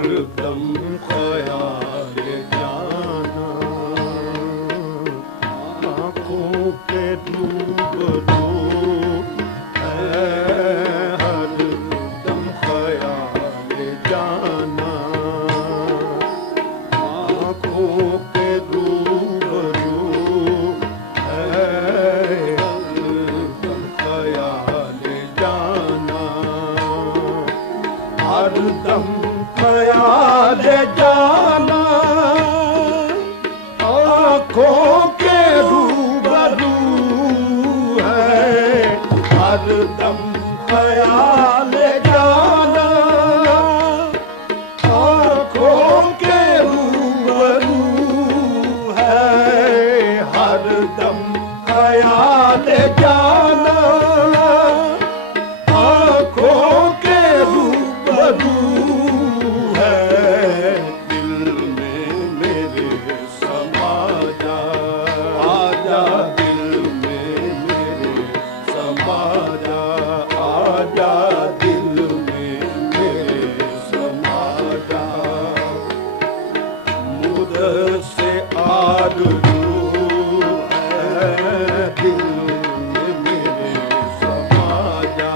हरदम ख्याल जाना, आँखों के रूबरू है हरदम ख्याल जाना, आँखों के रूबरू है हरदम ख्याल जाना, हरदम ख्याल जाना, आँखों के रूबरू है हरदम ख्याल जाना, आँखों के रूबरू है हरदम ख्याल जाना, आँखों के रूबरू है दिल में मेरे समा जा, आजा दिल में मेरे समा जा, आजा दिल में मेरे समा जा, मुझसे आरज़ू है दिल में मेरे समा जा,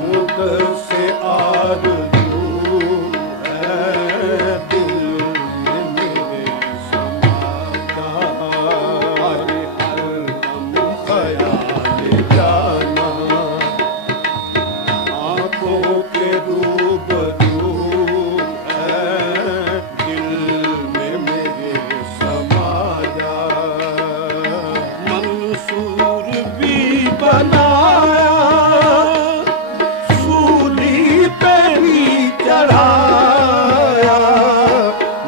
मुझसे आरज़ू है दिल में मेरे समा जा, अरे हरदम ख्याल जाना, आँखों के रूबरू है दिल में मेरे समा जा, मंसूर भी बनाया, सूली पे भी चढ़ाया,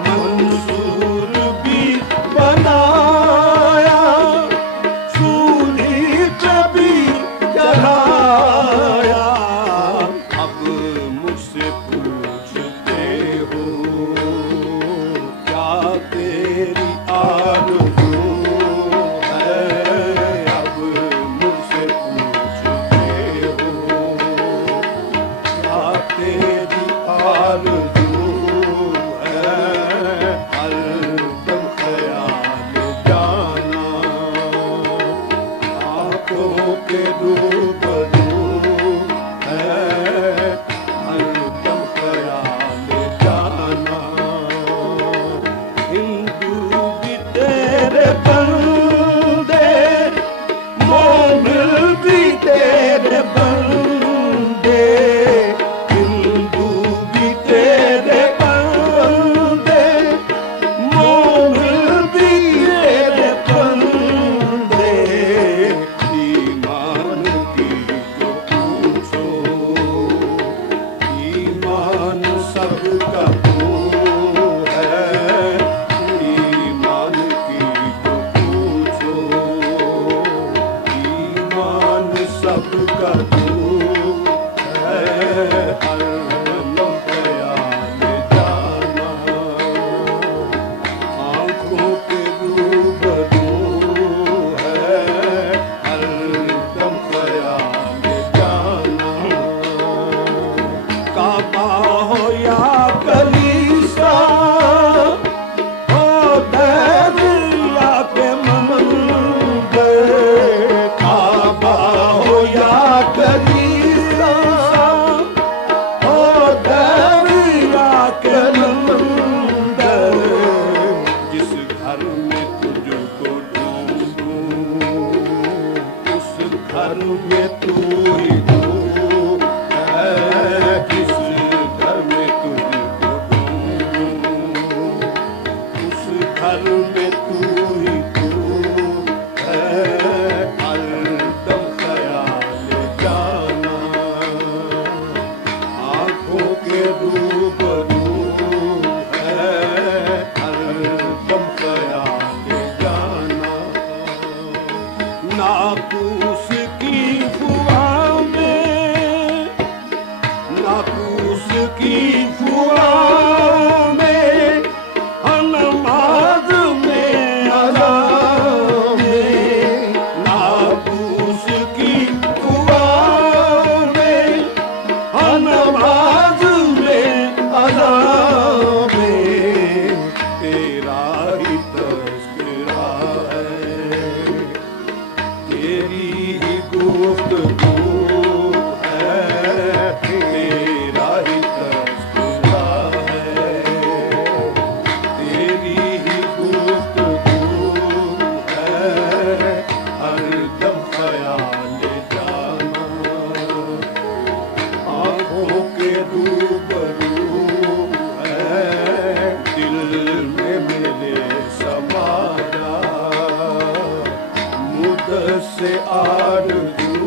मंसूर भी बनाया, सूली पे भी चढ़ाया, अब मुझसे पूछते हो क्या तेरी आरज़ू है, अब मुझसे पूछते हो क्या तेरी आरज़ू है, हरदम ख्याल जाना, आँखों के रूबरू है हरदम ख्याल जाना, हिंदू भी तेरे बंदे, मोमिन भी तेरे बंदे, हिंदू भी तेरे बंदे, मोमिन भी तेरे बंदे, ईमान की जो पूछो, ईमान सबका वो है, ईमान की जो पूछो, ईमान सबका वो है, हरदम ख्याल जाना, आँखों के रूबरू है हरदम ख्याल जाना, काबा हो या कलीसा हो दरिया के मंदिर, काबा हो या कलीसा हो दरिया के मंदिर, जिस घर में तुझको ढूंढूं उस घर में तू ही तू है, जिस घर में तुझको ढूंढूं उस घर में तू ही तू है, हरदम ख्याल जाना, आँखों के रूबरू है हरदम ख्याल जाना, नापूस की फुआ में, नापूस की फुआ में, नमाज में अज़ा में, नापूस की फुआ में, नमाज में से आरज़ू